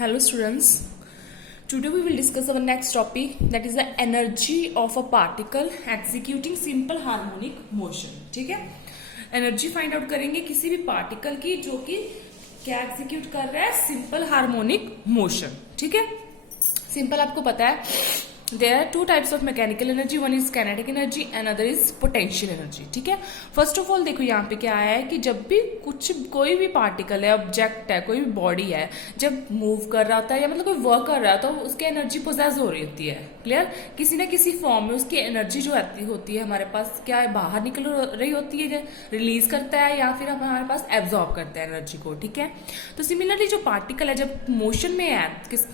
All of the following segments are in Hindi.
Hello students, today we will discuss our next topic, that is the energy of a particle executing simple harmonic motion. ठीक है, एनर्जी फाइंड आउट करेंगे किसी भी पार्टिकल की जो कि क्या एग्जीक्यूट कर रहा है, सिंपल हार्मोनिक मोशन. ठीक है, सिंपल आपको पता है there are two types of mechanical energy, one is kinetic energy and other is potential energy. ठीक है, फर्स्ट ऑफ ऑल देखो यहाँ पे क्या है कि जब भी कोई भी पार्टिकल है, ऑब्जेक्ट है, कोई भी बॉडी है, जब मूव कर रहा होता है या मतलब कोई वर्क कर रहा है तो उसकी एनर्जी पोजेस हो रही होती है. क्लियर, किसी ना किसी फॉर्म में उसकी एनर्जी जो होती है हमारे पास क्या है, बाहर निकल रही होती है, रिलीज करता है या फिर हमारे पास एब्जॉर्ब करता है एनर्जी को. ठीक है, तो सिमिलरली जो पार्टिकल है जब मोशन में है,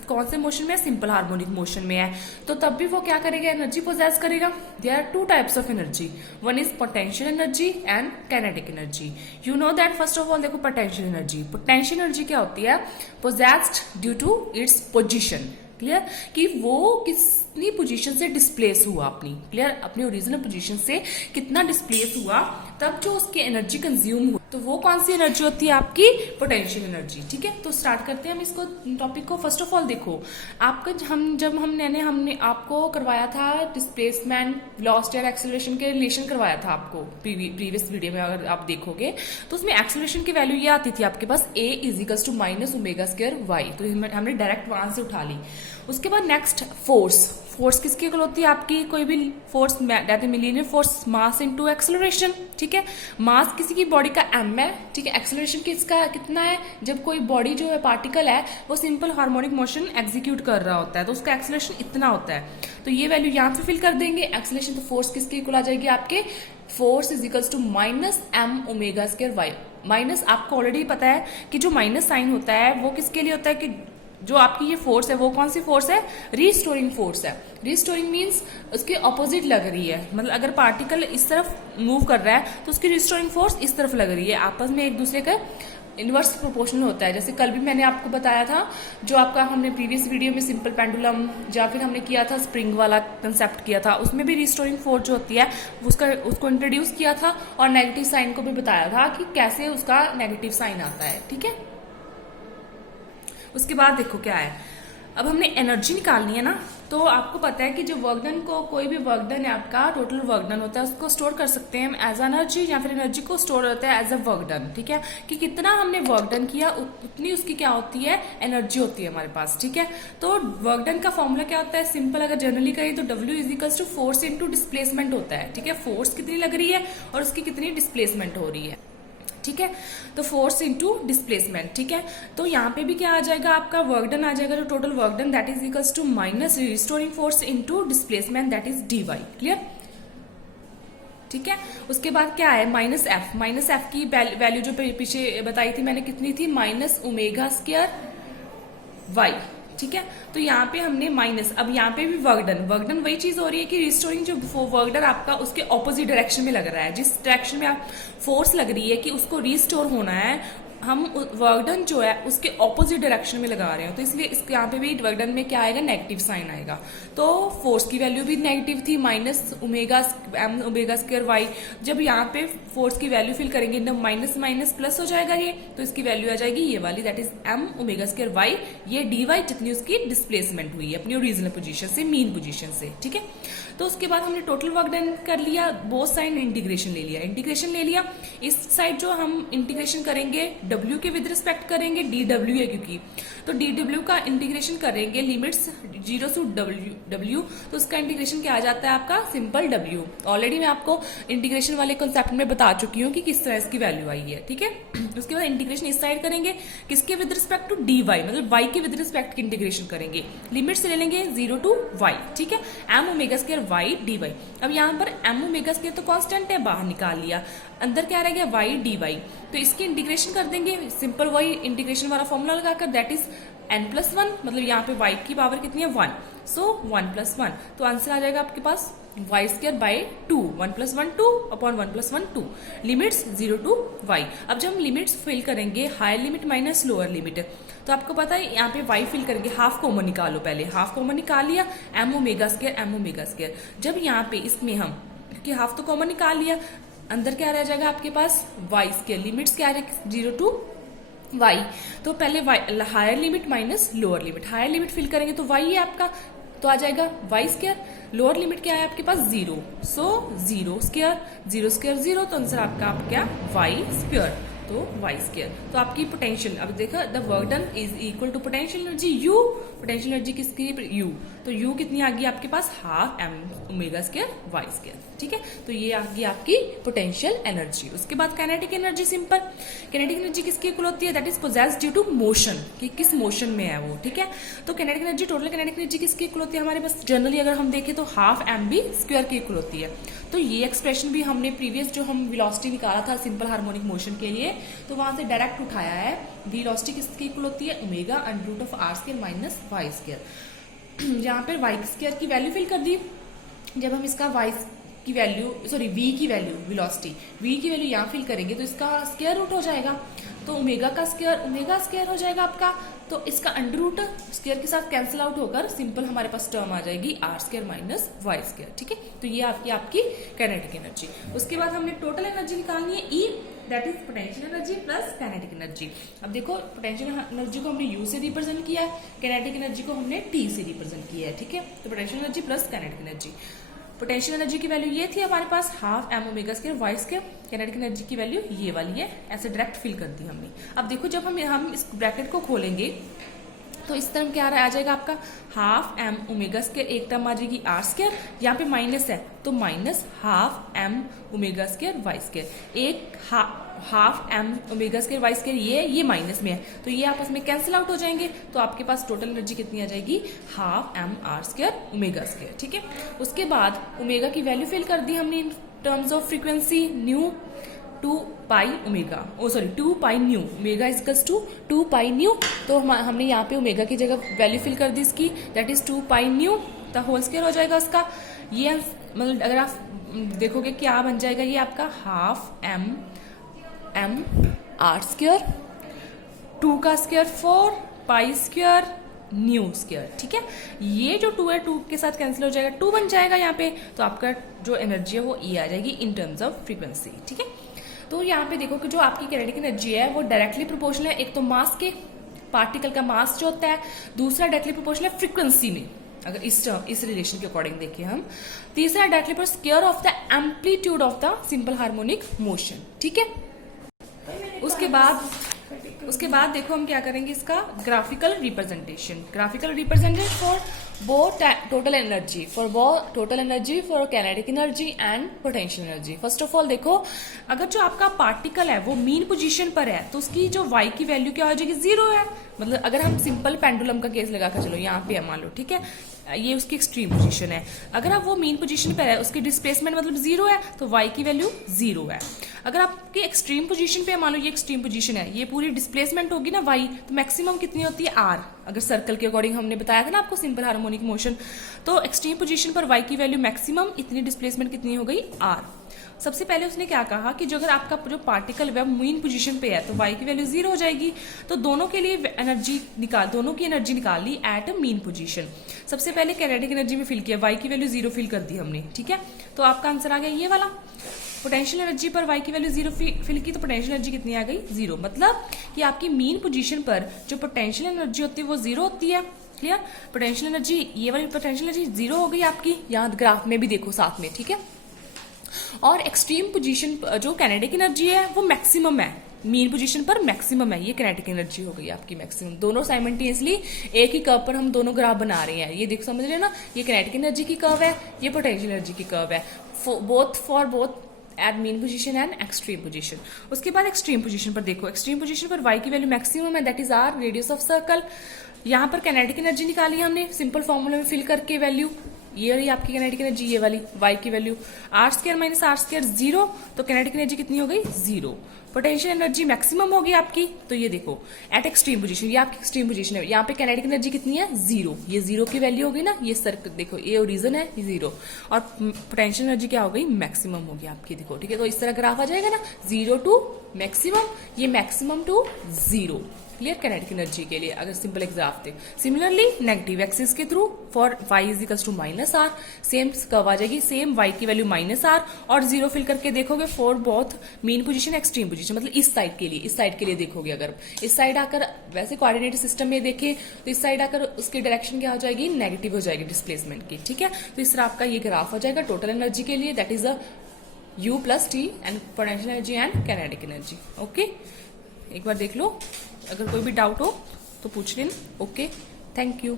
कौन से मोशन में है, सिंपल हार्मोनिक मोशन में है, तो तब भी वो क्या करेगा, एनर्जी पोजेस करेगा. There are two types of energy, one is potential energy and kinetic energy. You know that first of all देखो पोटेंशियल एनर्जी क्या होती है, possessed due to its position. Clear, कि वो कितनी पोजीशन से डिस्प्लेस हुआ अपनी ओरिजिनल पोजीशन से कितना डिस्प्लेस हुआ, तब जो उसकी एनर्जी कंज्यूम हुआ, तो वो कौन सी एनर्जी होती है, आपकी पोटेंशियल एनर्जी. ठीक है, तो स्टार्ट करते हैं हम इसको टॉपिक को. फर्स्ट ऑफ ऑल देखो, आपका जब हमने आपको करवाया था डिस्प्लेसमेंट, वेलोसिटी और एक्सेलरेशन के रिलेशन करवाया था आपको प्रीवियस वीडियो में, अगर आप देखोगे तो उसमें एक्सेलरेशन की वैल्यू ये आती थी आपके पास a = -ω²y. तो हमने डायरेक्ट वहां से उठा ली. उसके बाद नेक्स्ट फोर्स किसकी इक्वल होती है, आपकी कोई भी force, linear force, mass into acceleration. ठीक है, मास किसी की बॉडी का m है. ठीक है, एक्सेलरेशन किसका कितना है, जब कोई बॉडी जो है पार्टिकल है वो सिंपल हार्मोनिक मोशन एग्जीक्यूट कर रहा होता है तो उसका एक्सेलरेशन इतना होता है. तो ये वैल्यू यहाँ पे फिल कर देंगे. एक्सेलरेशन तो फोर्स किसकी इक्वल आ जाएगी, आपके फोर्स = -mω²y. माइनस आपको ऑलरेडी पता है कि जो माइनस साइन होता है वो किसके लिए होता है, कि जो आपकी ये फोर्स है वो कौन सी फोर्स है, रीस्टोरिंग फोर्स है. रीस्टोरिंग मींस उसके ऑपोजिट लग रही है, मतलब अगर पार्टिकल इस तरफ मूव कर रहा है तो उसकी रीस्टोरिंग फोर्स इस तरफ लग रही है. आपस में एक दूसरे का इनवर्स प्रोपोर्शनल होता है. जैसे कल भी मैंने आपको बताया था, जो आपका हमने प्रीवियस वीडियो में सिंपल पेंडुलम या फिर हमने किया था स्प्रिंग वाला कंसेप्ट किया था, उसमें भी रीस्टोरिंग फोर्स जो होती है उसको इंट्रोड्यूस किया था और नेगेटिव साइन को भी बताया था कि कैसे उसका नेगेटिव साइन आता है. ठीक है, उसके बाद देखो क्या है, अब हमने एनर्जी निकालनी है ना, तो आपको पता है कि जो वर्क डन को, कोई भी वर्क डन है आपका, टोटल वर्क डन होता है, उसको स्टोर कर सकते हैं हम एज एनर्जी, या फिर एनर्जी को स्टोर होता है एज अ वर्क डन. ठीक है, कि कितना हमने वर्क डन किया उतनी उसकी क्या होती है, एनर्जी होती है हमारे पास. ठीक है, तो वर्क डन का फॉर्मूला क्या होता है, सिंपल अगर जनरली करें तो W = फोर्स इनटू डिस्प्लेसमेंट होता है. ठीक है, फोर्स कितनी लग रही है और उसकी कितनी डिस्प्लेसमेंट हो रही है. ठीक है, तो फोर्स इनटू डिस्प्लेसमेंट. ठीक है, तो यहाँ पे भी क्या आ जाएगा, आपका वर्क डन आ जाएगा, जो total work done that is equals to minus restoring force into displacement that is dy. Clear, ठीक है. उसके बाद क्या है, -f की वैल्यू जो पीछे बताई थी मैंने, कितनी थी, -ω²y. ठीक है, तो यहाँ पे हमने माइनस, अब यहाँ पे भी वर्क डन वही चीज हो रही है कि रिस्टोरिंग जो वर्क डन आपका उसके ऑपोजिट डायरेक्शन में लग रहा है. जिस डायरेक्शन में आप फोर्स लग रही है कि उसको रिस्टोर होना है, हम वर्क डन जो है उसके ऑपोजिट डायरेक्शन में लगा रहे हैं, तो इसलिए इसके यहाँ पे भी वर्क डन में क्या आएगा, नेगेटिव साइन आएगा. तो फोर्स की वैल्यू भी नेगेटिव थी, -mω²y. जब यहाँ पे फोर्स की वैल्यू फिल करेंगे, माइनस माइनस प्लस हो जाएगा ये, तो इसकी वैल्यू आ जाएगी ये वाली, दैट इज mω²y. ये dy जितनी उसकी डिस्प्लेसमेंट हुई है अपनी ओरिजिनल पोजीशन से, मीन पोजीशन से. ठीक है, तो उसके बाद हमने टोटल वर्क डन कर लिया, बोथ साइड इंटीग्रेशन ले लिया. इस साइड जो हम इंटीग्रेशन करेंगे W के विद रिस्पेक्ट करेंगे, dw है क्योंकि, तो dw का इंटीग्रेशन करेंगे लिमिट्स 0 to w, तो उसका इंटीग्रेशन क्या आ जाता है, आपका सिंपल w. ऑलरेडी मैं आपको इंटीग्रेशन वाले कॉन्सेप्ट में बता चुकी हूँ कि किस तरह इसकी वैल्यू आई है. ठीक है, उसके बाद इंटीग्रेशन इस साइड करेंगे, किसके विद रिस्पेक्ट टू dy, मतलब y के विद रिस्पेक्ट की इंटीग्रेशन करेंगे, लिमिट्स ले लेंगे 0 to y. ठीक है, mω²y dy. अब यहाँ पर mω² तो कांस्टेंट है, बाहर निकाल लिया, अंदर क्या रह गया, y dy. तो इसकी इंटीग्रेशन कर देंगे, सिंपल वही इंटीग्रेशन वाला फॉर्मूला लगाकर, दैट इज n+1, मतलब यहाँ पे y की पावर कितनी है, 1, सो 1+1. तो आंसर आ जाएगा आपके पास y²/2, 1+1 2 upon 1+1 2, limits 0 to y. अब जब हम लिमिट्स फिल करेंगे, higher limit minus lower limit, तो आपको पता है यहाँ पे y फिल करेंगे, हाफ कॉमन निकालो, पहले हाफ कॉमन निकाल लिया, mω². जब यहाँ पे इसमें हम, क्योंकि हाफ तो कॉमन निकाल लिया, अंदर क्या रह जाएगा आपके पास, y², लिमिट्स क्या है, 0 to वाई, तो पहले Y higher limit minus lower limit, higher limit fill करेंगे तो वाई है आपका, तो आ जाएगा वाई स्क्वायर, लोअर लिमिट क्या है आपके पास 0, सो 0 स्क्वायर, 0 स्क्वायर 0, तो आंसर आपका आप क्या वाई स्क्वायर, तो वाई स्क्वायर। तो आपकी पोटेंशियल, अब देखो the work done is equal to potential energy U, potential energy किसकी यू, तो यू कितनी आ गई आपके पास half M omega square Y square, ठीक है। तो ये आ गई आपकी पोटेंशियल एनर्जी। उसके बाद kinetic energy, simple kinetic energy किसकी इक्वल होती है, that is possessed due to motion, कि किस मोशन में है वो, ठीक है। तो kinetic energy, total kinetic energy किसकी इक्वल होती है हमारे पास, जनरली अगर हम देखें तो हाफ एम बी स्क्वायर की इक्वल होती है। तो ये एक्सप्रेशन भी हमने प्रीवियस जो हम वेलोसिटी निकाला था सिंपल हार्मोनिक मोशन के लिए, तो वहां से डायरेक्ट उठाया है। वेलोसिटी किसकी इक्वल होती है, omega under root of R square minus Y square. यहाँ पे वाई स्क्वायर की वैल्यू फिल कर दी, जब हम इसका वाई की वैल्यू, सॉरी वी की वैल्यू, वेलोसिटी वी की वैल्यू यहाँ फिल करेंगे तो इसका स्क्वायर रूट हो जाएगा, तो ओमेगा का स्क्वायर ओमेगा स्क्वायर हो जाएगा आपका, तो इसका अंडर रूट स्क्वायर के साथ कैंसिल आउट होकर सिंपल हमारे पास टर्म आ जाएगी R square minus Y square, ठीक है। तो ये आपकी काइनेटिक एनर्जी। उसके बाद हमने टोटल एनर्जी निकालनी है E, that is potential energy plus kinetic energy. अब देखो पोटेंशियल एनर्जी को हमने यू से रिप्रेजेंट किया है, काइनेटिक एनर्जी को हमने टी से रिप्रेजेंट किया है, ठीक है। तो potential energy plus kinetic energy, potential energy की वैल्यू ये थी हमारे पास half M omega square Y square, kinetic energy की वैल्यू ये वाली है, ऐसे डायरेक्ट फिल कर दी हमने। अब देखो जब हम इस ब्रैकेट को खोलेंगे तो इस तरफ क्या आ जाएगा आपका हाफ एम ओमेगा स्क्वायर, एक टर्म आ जाएगी आर स्क्वायर, यहाँ पे माइनस है तो minus half M omega square Y square, एक half M omega square Y square ये माइनस में है, तो ये आपस में कैंसिल आउट हो जाएंगे, तो आपके पास टोटल एनर्जी कितनी आ जाएगी half M R square omega square, ठीक है। उसके बाद ओमेगा की वैल्यू फिल कर दी हमने in terms of frequency nu 2 pi omega, oh sorry 2 pi nu, omega equals to 2 pi nu, तो हमने यहाँ पे ओमेगा की जगह वैल्यू फिल कर दी इसकी, that is 2 pi nu, the whole square हो जाएगा उसका। ये मतलब अगर आप देखोगे क्या बन जाएगा, ये आपका हाफ एम आर स्क्वायर, 2 का square 4 pi square new square, ठीक है। ये जो 2 है 2 के साथ कैंसिल हो जाएगा, 2 बन जाएगा यहाँ पे, तो आपका जो एनर्जी है वो ई आ जाएगी इन टर्म्स ऑफ फ्रीक्वेंसी, ठीक है। तो यहाँ पे देखो कि जो आपकी काइनेटिक एनर्जी है वो डायरेक्टली प्रोपोर्शनल है, एक तो मास के, पार्टिकल का मास जो होता है, दूसरा डायरेक्टली प्रोपोर्शनल है फ्रीक्वेंसी में, अगर इस रिलेशन के अकॉर्डिंग देखिए हम, तीसरा डायरेक्टली पर square of the amplitude of the simple harmonic motion, ठीक है। उसके बाद देखो हम क्या करेंगे, इसका graphical representation for both total energy, for kinetic energy and potential energy. First of all देखो, अगर जो आपका पार्टिकल है वो मीन पोजीशन पर है तो उसकी जो वाई की वैल्यू क्या हो जाएगी, 0 है। मतलब अगर हम सिंपल पेंडुलम का केस लगाकर चलो, यहाँ पे है मान लो, ठीक है, ये उसकी एक्सट्रीम पोजीशन है, अगर आप वो मीन पोजीशन पर है उसकी डिस्प्लेसमेंट मतलब 0 है, तो वाई की वैल्यू 0 है। अगर आपकी एक्सट्रीम पोजीशन पे मान लो ये एक्सट्रीम पोजीशन है, ये पूरी डिस्प्लेसमेंट होगी ना वाई, तो मैक्सिमम कितनी होती है आर, अगर सर्कल के अकॉर्डिंग हमने बताया था ना आपको सिंपल हार्मोनिक मोशन, तो एक्सट्रीम पोजीशन पर वाई की वैल्यू मैक्सिमम, इतनी डिस्प्लेसमेंट कितनी हो गई आर। सबसे पहले उसने क्या कहा कि जो अगर आपका जो पार्टिकल है मीन पोजीशन पे है तो वाई की वैल्यू 0 हो जाएगी, तो दोनों की एनर्जी निकाल ली एट मीन पोजीशन। सबसे पहले काइनेटिक एनर्जी में फिल किया, वाई की वैल्यू 0 फिल कर दी हमने, ठीक है, तो आपका आंसर आ गया ये वाला। पोटेंशियल एनर्जी पर वाई की वैल्यू 0 फिल की, तो पोटेंशियल एनर्जी कितनी आ गई 0, मतलब कि आपकी मीन पोजीशन पर जो पोटेंशियल एनर्जी होती है वो 0 होती है, क्लियर। पोटेंशियल एनर्जी, ये वाली पोटेंशियल एनर्जी 0 हो गई आपकी, यहाँ ग्राफ में भी देखो साथ में, ठीक है। और एक्सट्रीम पोजीशन जो काइनेटिक एनर्जी है वो मैक्सिमम है, मीन पोजीशन पर मैक्सिमम है, ये काइनेटिक एनर्जी हो गई आपकी मैक्सिमम। दोनों साइमल्टेनियसली एक ही कर्व पर हम दोनों ग्राफ बना रहे हैं, ये देखो समझ रहे हो ना, ये काइनेटिक एनर्जी की कर्व है, ये पोटेंशियल एनर्जी की कर्व है, both at mean position and extreme position. उसके बाद एक्सट्रीम पोजीशन पर देखो, एक्सट्रीम पोजीशन पर वाई की वैल्यू मैक्सिमम है, that is R radius of circle. यहाँ पर काइनेटिक एनर्जी निकाली हमने सिंपल फॉर्मूला में फिल करके वैल्यू, ये रही आपकी काइनेटिक एनर्जी, ये वाली वाई की value R square minus R square 0, तो काइनेटिक एनर्जी कितनी हो गई 0। पोटेंशियल एनर्जी मैक्सिमम होगी आपकी, तो ये देखो एट एक्सट्रीम पोजीशन, ये आपकी एक्सट्रीम पोजीशन है, यहाँ पे काइनेटिक एनर्जी कितनी है 0, ये 0 की वैल्यू होगी ना, ये सर्कल देखो ये ओरिजिन है, ये 0, और पोटेंशियल एनर्जी क्या हो गई मैक्सिमम होगी आपकी, देखो ठीक है। तो इस तरह ग्राफ आ जाएगा ना, 0 टू मैक्सिमम, ये maximum to 0, clear, kinetic energy के लिए अगर सिंपल एग्जाम थे। सिमिलरली नेगेटिव एक्सिस के through for y is equal to minus R, same curve आ जाएगी, सेम y की वैल्यू माइनस आर और जीरो फिल करके देखोगे for both mean position extreme position, मतलब इस साइड के लिए, इस साइड के लिए देखोगे। अगर इस साइड आकर वैसे कोऑर्डिनेट सिस्टम में देखें तो इस साइड आकर उसकी डायरेक्शन क्या हो जाएगी, नेगेटिव हो जाएगी डिस्प्लेसमेंट की, ठीक है। तो इस तरह आपका ये ग्राफ हो जाएगा टोटल एनर्जी के लिए, that is a U plus T and potential energy and kinetic energy. Okay, एक बार देख लो, अगर कोई भी डाउट हो तो पूछ लेना। Okay, thank you.